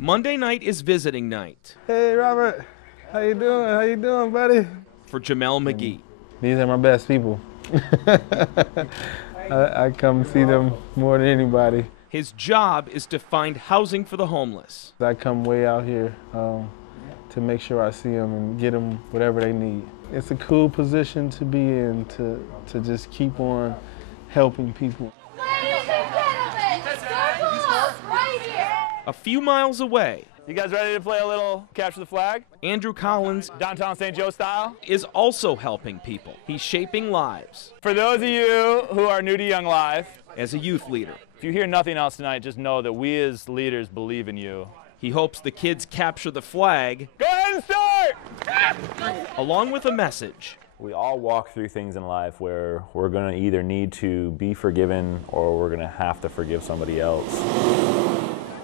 Monday night is visiting night. Hey, Robert. How you doing? How you doing, buddy? For Jameel McGee. These are my best people. I come see them more than anybody. His job is to find housing for the homeless. I come way out here to make sure I see them and get them whatever they need. It's a cool position to be in, to just keep on helping people. A few miles away, you guys ready to play a little capture the flag? Andrew Collins, Downtown St. Joe style, is also helping people. He's shaping lives. For those of you who are new to Young Life, as a youth leader, if you hear nothing else tonight, just know that we as leaders believe in you. He hopes the kids capture the flag. Go ahead and start! Along with a message. We all walk through things in life where we're going to either need to be forgiven or we're going to have to forgive somebody else.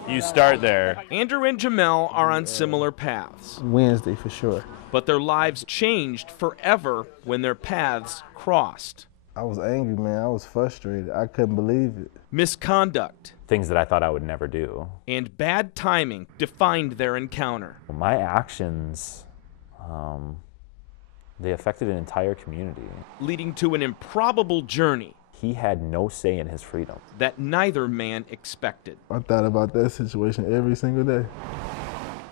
You start there. Andrew and Jameel are on similar paths. Wednesday for sure. But their lives changed forever when their paths crossed. I was angry, man. I was frustrated. I couldn't believe it. Misconduct. Things that I thought I would never do. And bad timing defined their encounter. My actions, they affected an entire community. Leading to an improbable journey. He had no say in his freedom. That neither man expected. I thought about that situation every single day.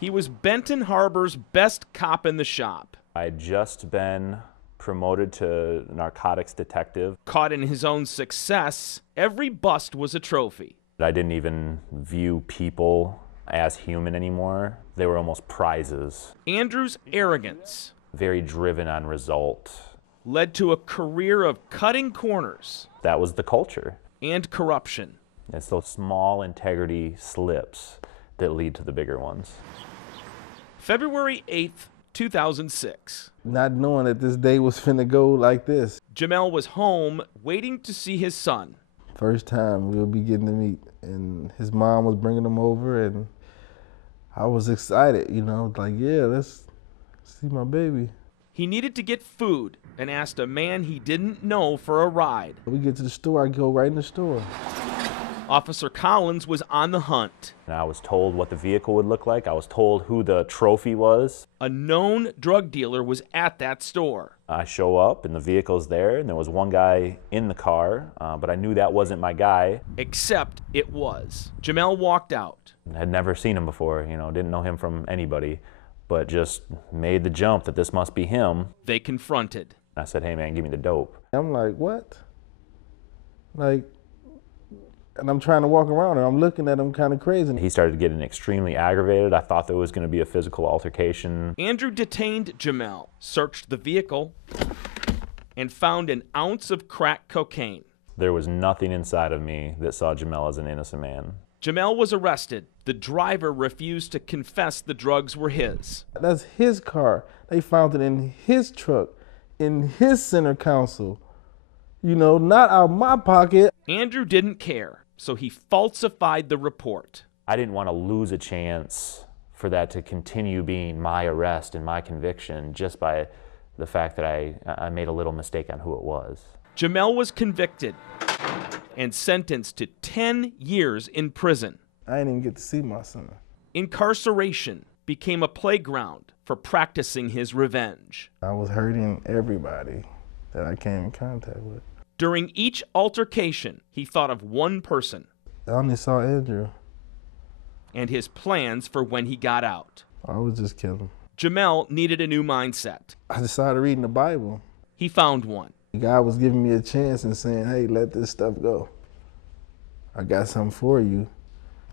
He was Benton Harbor's best cop in the shop. I'd just been promoted to narcotics detective. Caught in his own success, every bust was a trophy. I didn't even view people as human anymore. They were almost prizes. Andrew's arrogance, very driven on result, led to a career of cutting corners. That was the culture. And corruption. It's those small integrity slips that lead to the bigger ones. February 8th, 2006. Not knowing that this day was finna go like this. Jameel was home waiting to see his son. First time we'll be getting to meet, and his mom was bringing him over, and I was excited, you know, like, yeah, let's see my baby. He needed to get food and asked a man he didn't know for a ride. We get to the store, I go right in the store. Officer Collins was on the hunt. And I was told what the vehicle would look like. I was told who the trophy was. A known drug dealer was at that store. I show up and the vehicle's there, and there was one guy in the car, but I knew that wasn't my guy. Except it was. Jameel walked out. I had never seen him before, you know, didn't know him from anybody, but just made the jump that this must be him. They confronted. I said, hey man, give me the dope. I'm like, what? Like, and I'm trying to walk around and I'm looking at him kind of crazy. He started getting extremely aggravated. I thought there was going to be a physical altercation. Andrew detained Jameel, searched the vehicle, and found an ounce of crack cocaine. There was nothing inside of me that saw Jameel as an innocent man. Jameel was arrested. The driver refused to confess the drugs were his. That's his car. They found it in his truck, in his center console. You know, not out of my pocket. Andrew didn't care, so he falsified the report. I didn't want to lose a chance for that to continue being my arrest and my conviction just by the fact that I made a little mistake on who it was. Jameel was convicted and sentenced to 10 years in prison. I didn't even get to see my son. Incarceration became a playground for practicing his revenge. I was hurting everybody that I came in contact with. During each altercation, he thought of one person. I only saw Andrew. And his plans for when he got out. I would just kill him. Jameel needed a new mindset. I decided reading the Bible. He found one. God was giving me a chance and saying, hey, let this stuff go. I got something for you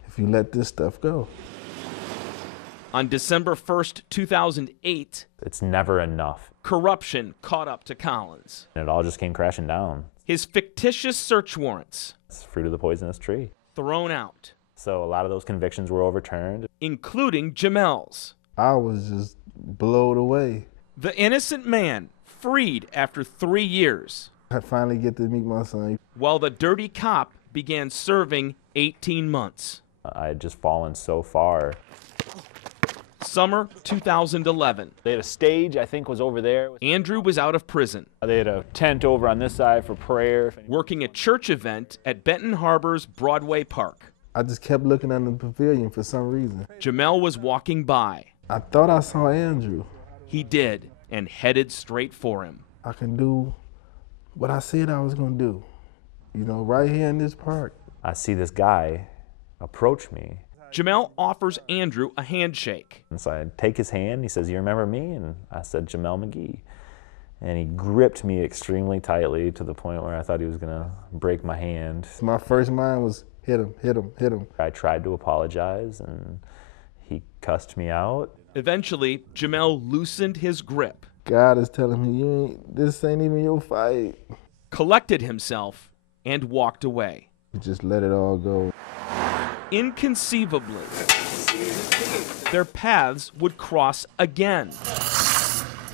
if you let this stuff go. On December 1st, 2008, it's never enough. Corruption caught up to Collins. And it all just came crashing down. His fictitious search warrants. It's fruit of the poisonous tree. Thrown out. So a lot of those convictions were overturned. Including Jameel's. I was just blown away. The innocent man freed after 3 years. I finally get to meet my son. While the dirty cop began serving 18 months. I had just fallen so far. Summer 2011. They had a stage, I think, was over there. Andrew was out of prison. They had a tent over on this side for prayer. Working a church event at Benton Harbor's Broadway Park. I just kept looking under the pavilion for some reason. Jameel was walking by. I thought I saw Andrew. He did, and headed straight for him. I can do what I said I was gonna do, you know, right here in this park. I see this guy approach me. Jameel offers Andrew a handshake. And so I take his hand. He says, "You remember me?" And I said, "Jameel McGee." And he gripped me extremely tightly to the point where I thought he was going to break my hand. My first mind was hit him, hit him, hit him. I tried to apologize, and he cussed me out. Eventually, Jameel loosened his grip, God is telling me, this ain't even your fight. collected himself, and walked away. Just let it all go. Inconceivably, their paths would cross again.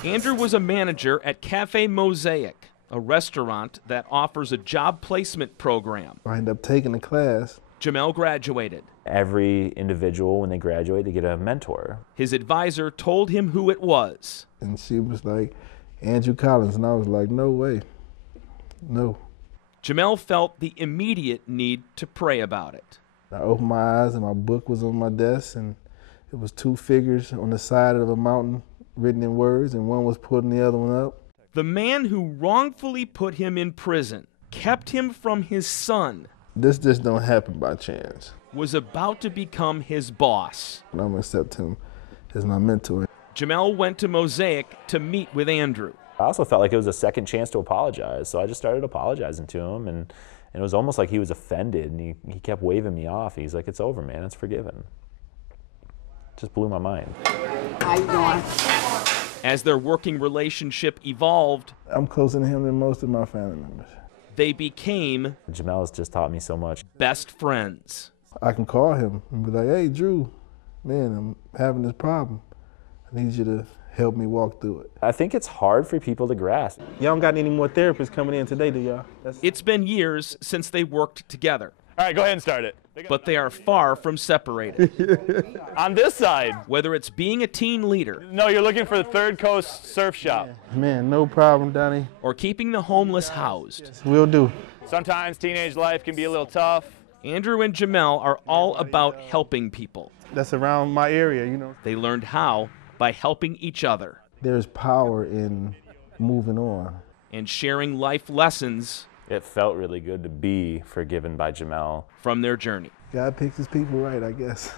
Andrew was a manager at Cafe Mosaic, a restaurant that offers a job placement program. I ended up taking the class. Jameel graduated. Every individual, when they graduate, they get a mentor. His advisor told him who it was. And she was like, Andrew Collins. And I was like, no way, no. Jameel felt the immediate need to pray about it. I opened my eyes and my book was on my desk, and it was two figures on the side of a mountain written in words, and one was putting the other one up. The man who wrongfully put him in prison, kept him from his son, This just don't happen by chance. was about to become his boss. And I'm gonna accept him as my mentor. Jameel went to Mosaic to meet with Andrew. I also felt like it was a second chance to apologize, so I just started apologizing to him, and it was almost like he was offended, and he kept waving me off. He's like, "It's over, man. It's forgiven." Just blew my mind. How you doing? As their working relationship evolved, I'm closer to him than most of my family members. they became Jameel has just taught me so much. best friends. I can call him and be like, hey, Drew, man, I'm having this problem. I need you to help me walk through it. I think it's hard for people to grasp. Y'all don't got any more therapists coming in today, do y'all? It's been years since they worked together, All right, go ahead and start it. but they are far from separated. On this side. Whether it's being a teen leader No, you're looking for the Third Coast Surf Shop. Man, no problem, Donnie. or keeping the homeless housed, We'll do. Sometimes teenage life can be a little tough. Andrew and Jameel are all about helping people. That's around my area, you know. They learned how by helping each other There's power in moving on. and sharing life lessons It felt really good to be forgiven by Jameel. from their journey. God picks his people right, I guess.